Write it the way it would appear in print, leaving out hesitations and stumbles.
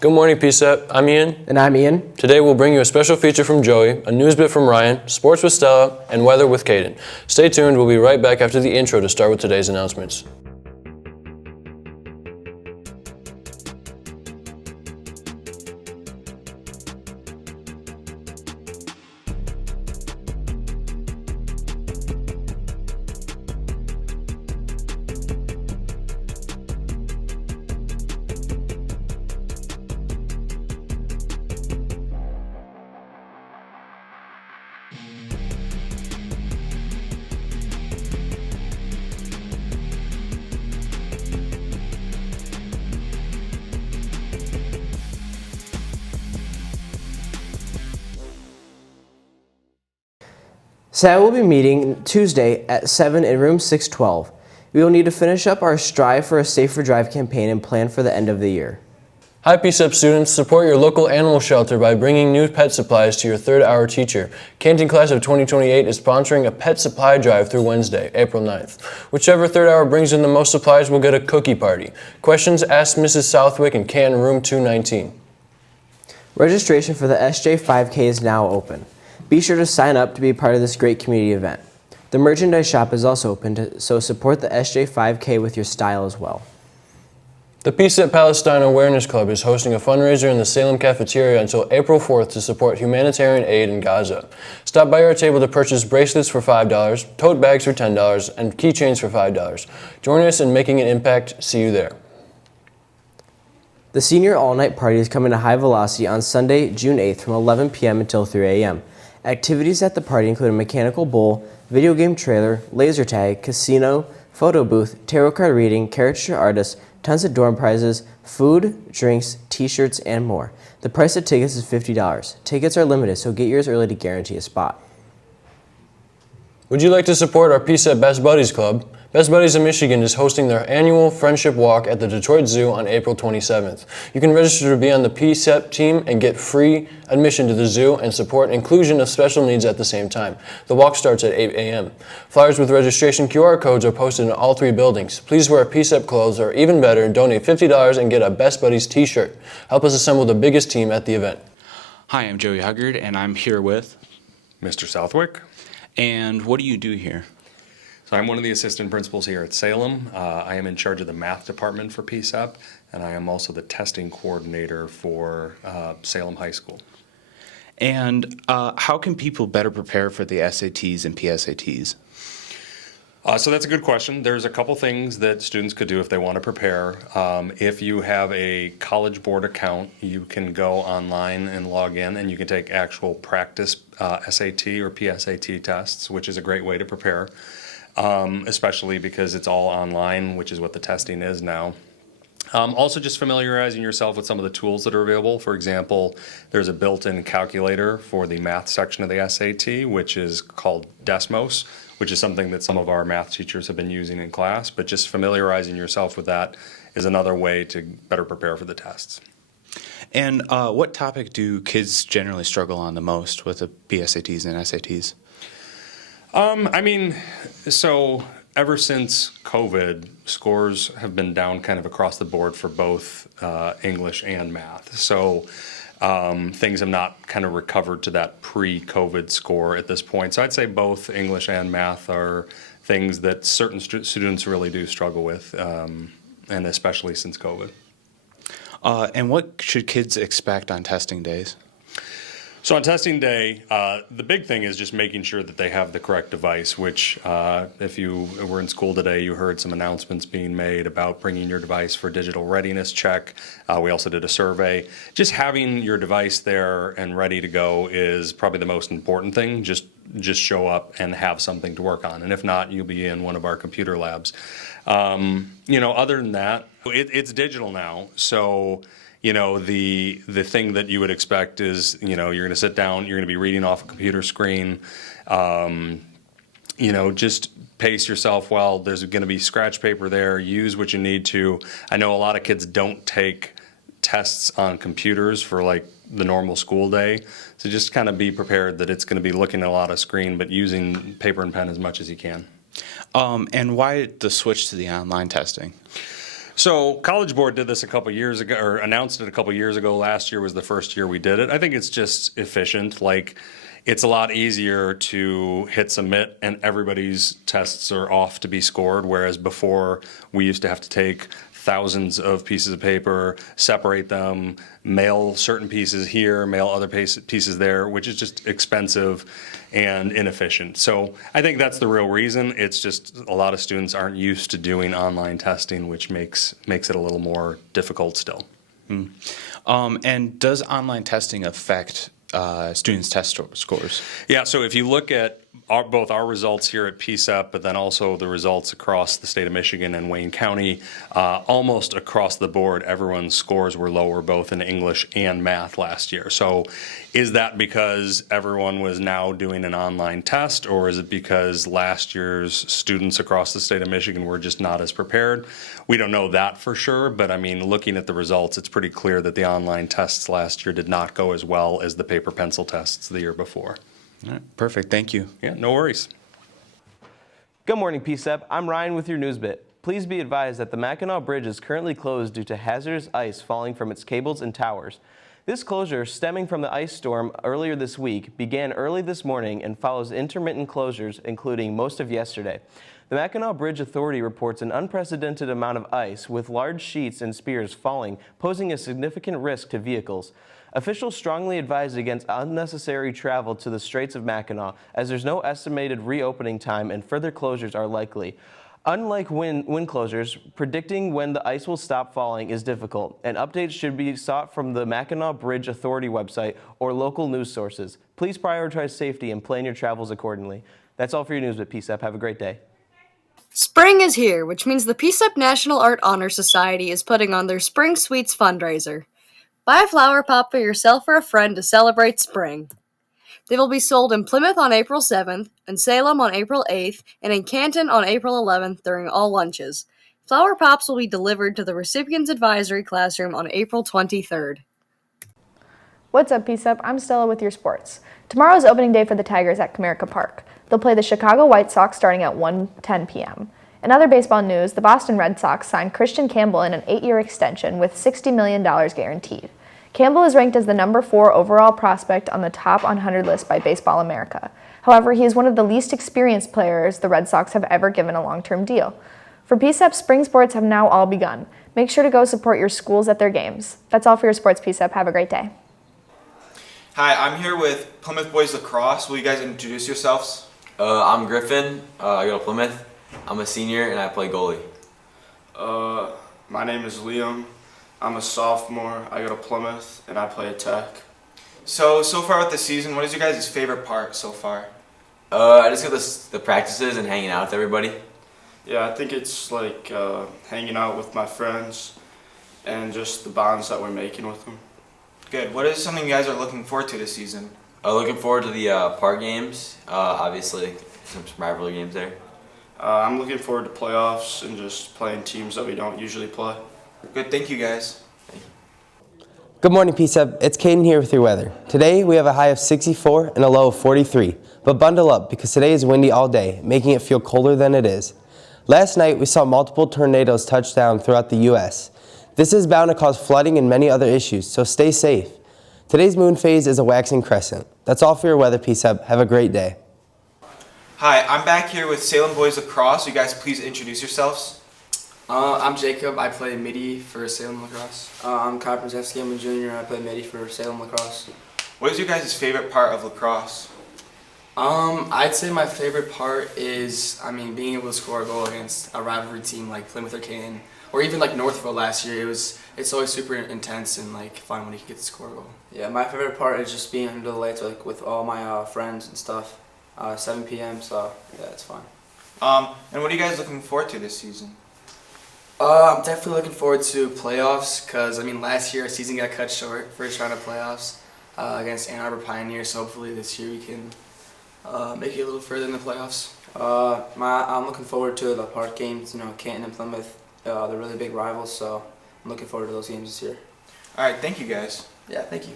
Good morning, PSEP. I'm Ian. And I'm Ian. Today we'll bring you a special feature from Joey, a news bit from Ryan, sports with Stella, and weather with Caden. Stay tuned, we'll be right back after the intro to start with today's announcements. SAT will be meeting Tuesday at 7 in room 612. We will need to finish up our Strive for a Safer Drive campaign and plan for the end of the year. Hi PSEP students, support your local animal shelter by bringing new pet supplies to your third hour teacher. Canton Class of 2028 is sponsoring a pet supply drive through Wednesday, April 9th. Whichever third hour brings in the most supplies will get a cookie party. Questions, ask Mrs. Southwick in Canton room 219. Registration for the SJ 5K is now open. Be sure to sign up to be part of this great community event. The merchandise shop is also open, so support the SJ 5K with your style as well. The PSEP Palestine Awareness Club is hosting a fundraiser in the Salem cafeteria until April 4th to support humanitarian aid in Gaza. Stop by our table to purchase bracelets for $5, tote bags for $10, and keychains for $5. Join us in making an impact. See you there. The senior all-night party is coming to High Velocity on Sunday, June 8th from 11 p.m. until 3 a.m. Activities at the party include a mechanical bull, video game trailer, laser tag, casino, photo booth, tarot card reading, caricature artists, tons of dorm prizes, food, drinks, t-shirts, and more. The price of tickets is $50. Tickets are limited, so get yours early to guarantee a spot. Would you like to support our PSEP Best Buddies Club? Best Buddies of Michigan is hosting their annual Friendship Walk at the Detroit Zoo on April 27th. You can register to be on the PSEP team and get free admission to the zoo and support inclusion of special needs at the same time. The walk starts at 8 a.m. Flyers with registration QR codes are posted in all three buildings. Please wear PSEP clothes, or even better, donate $50 and get a Best Buddies t-shirt. Help us assemble the biggest team at the event. Hi, I'm Joey Huggard, and I'm here with Mr. Southwick. And what do you do here? So I'm one of the assistant principals here at Salem. I am in charge of the math department for PSEP, and I am also the testing coordinator for Salem High School. And how can people better prepare for the SATs and PSATs? So that's a good question. There's a couple things that students could do if they want to prepare. If you have a College Board account, you can go online and log in, and you can take actual practice SAT or PSAT tests, which is a great way to prepare, especially because it's all online, which is what the testing is now. Also, just familiarizing yourself with some of the tools that are available. For example, there's a built-in calculator for the math section of the SAT, which is called Desmos, which is something that some of our math teachers have been using in class. But just familiarizing yourself with that is another way to better prepare for the tests. And what topic do kids generally struggle on the most with the PSATs and SATs? So ever since COVID, scores have been down kind of across the board for both English and math. So things have not kind of recovered to that pre-COVID score at this point. So I'd say both English and math are things that certain students really do struggle with, and especially since COVID. And what should kids expect on testing days? So on testing day, the big thing is just making sure that they have the correct device, which if you were in school today, you heard some announcements being made about bringing your device for digital readiness check. We also did a survey. Just having your device there and ready to go is probably the most important thing. Just show up and have something to work on. And if not, you'll be in one of our computer labs. Other than that, it's digital now. So the thing that you would expect is, you're going to sit down, you're going to be reading off a computer screen. Just pace yourself well. There's going to be scratch paper there. Use what you need to. I know a lot of kids don't take tests on computers for like the normal school day. So just kind of be prepared that it's going to be looking at a lot of screen, but using paper and pen as much as you can. And why the switch to the online testing? So College Board did this a couple years ago, or announced it a couple years ago. Last year was the first year we did it. I think it's just efficient. Like, it's a lot easier to hit submit and everybody's tests are off to be scored, whereas before we used to have to take thousands of pieces of paper, separate them, mail certain pieces here, mail other pieces there, which is just expensive and inefficient. So I think that's the real reason. It's just a lot of students aren't used to doing online testing, which makes it a little more difficult still. And does online testing affect students' test scores? Yeah, so if you look at both our results here at PSEP, but then also the results across the state of Michigan and Wayne County, almost across the board, everyone's scores were lower both in English and math last year. So is that because everyone was now doing an online test, or is it because last year's students across the state of Michigan were just not as prepared? We don't know that for sure, but I mean, looking at the results, it's pretty clear that the online tests last year did not go as well as the paper pencil tests the year before. All right, perfect. Thank you. Yeah, no worries. Good morning, PSEP. I'm Ryan with your News Bit. Please be advised that the Mackinac Bridge is currently closed due to hazardous ice falling from its cables and towers. This closure, stemming from the ice storm earlier this week, began early this morning and follows intermittent closures, including most of yesterday. The Mackinac Bridge Authority reports an unprecedented amount of ice, with large sheets and spears falling, posing a significant risk to vehicles. Officials strongly advise against unnecessary travel to the Straits of Mackinac, as there's no estimated reopening time and further closures are likely. Unlike wind closures, predicting when the ice will stop falling is difficult, and updates should be sought from the Mackinac Bridge Authority website or local news sources. Please prioritize safety and plan your travels accordingly. That's all for your news with PSEP. Have a great day. Spring is here, which means the PSEP National Art Honor Society is putting on their Spring Sweets fundraiser. Buy a flower pot for yourself or a friend to celebrate spring. They will be sold in Plymouth on April 7th, in Salem on April 8th, and in Canton on April 11th during all lunches. Flower pops will be delivered to the Recipients Advisory Classroom on April 23rd. What's up, PSEP? I'm Stella with your sports. Tomorrow is opening day for the Tigers at Comerica Park. They'll play the Chicago White Sox starting at 1:10 p.m. In other baseball news, the Boston Red Sox signed Christian Campbell in an 8-year extension with $60 million guaranteed. Campbell is ranked as the number 4 overall prospect on the top 100 list by Baseball America. However, he is one of the least experienced players the Red Sox have ever given a long-term deal. For PSEP, spring sports have now all begun. Make sure to go support your schools at their games. That's all for your sports, PSEP. Have a great day. Hi, I'm here with Plymouth Boys Lacrosse. Will you guys introduce yourselves? I'm Griffin. I go to Plymouth. I'm a senior and I play goalie. My name is Liam. I'm a sophomore. I go to Plymouth and I play attack. So far with the season, what is your guys' favorite part so far? I just got the practices and hanging out with everybody. Yeah, I think it's like hanging out with my friends and just the bonds that we're making with them. Good. What is something you guys are looking forward to this season? Looking forward to the park games. Obviously, some rivalry games there. I'm looking forward to playoffs and just playing teams that we don't usually play. Good. Thank you, guys. Good morning, PSEP. It's Caden here with your weather. Today, we have a high of 64 and a low of 43. But bundle up because today is windy all day, making it feel colder than it is. Last night, we saw multiple tornadoes touch down throughout the U.S. This is bound to cause flooding and many other issues, so stay safe. Today's moon phase is a waxing crescent. That's all for your weather, PSEP. Have a great day. Hi, I'm back here with Salem Boys Lacrosse. Will you guys please introduce yourselves? I'm Jacob. I play midi for Salem Lacrosse. I'm Kyle Brzezinski. I'm a junior. I play midi for Salem Lacrosse. What is your guys' favorite part of lacrosse? I'd say my favorite part is, being able to score a goal against a rivalry team like Plymouth or Canton, or even like Northville last year. It's always super intense and like fun when you get to score a goal. Yeah, my favorite part is just being under the lights with all my friends and stuff. 7 p.m. So yeah, it's fun. And what are you guys looking forward to this season? I'm definitely looking forward to playoffs because last year our season got cut short, first round of playoffs against Ann Arbor Pioneers. So hopefully this year we can make it a little further in the playoffs. I'm looking forward to the park games. Canton and Plymouth, they're really big rivals. So I'm looking forward to those games this year. All right, thank you guys. Yeah, thank you.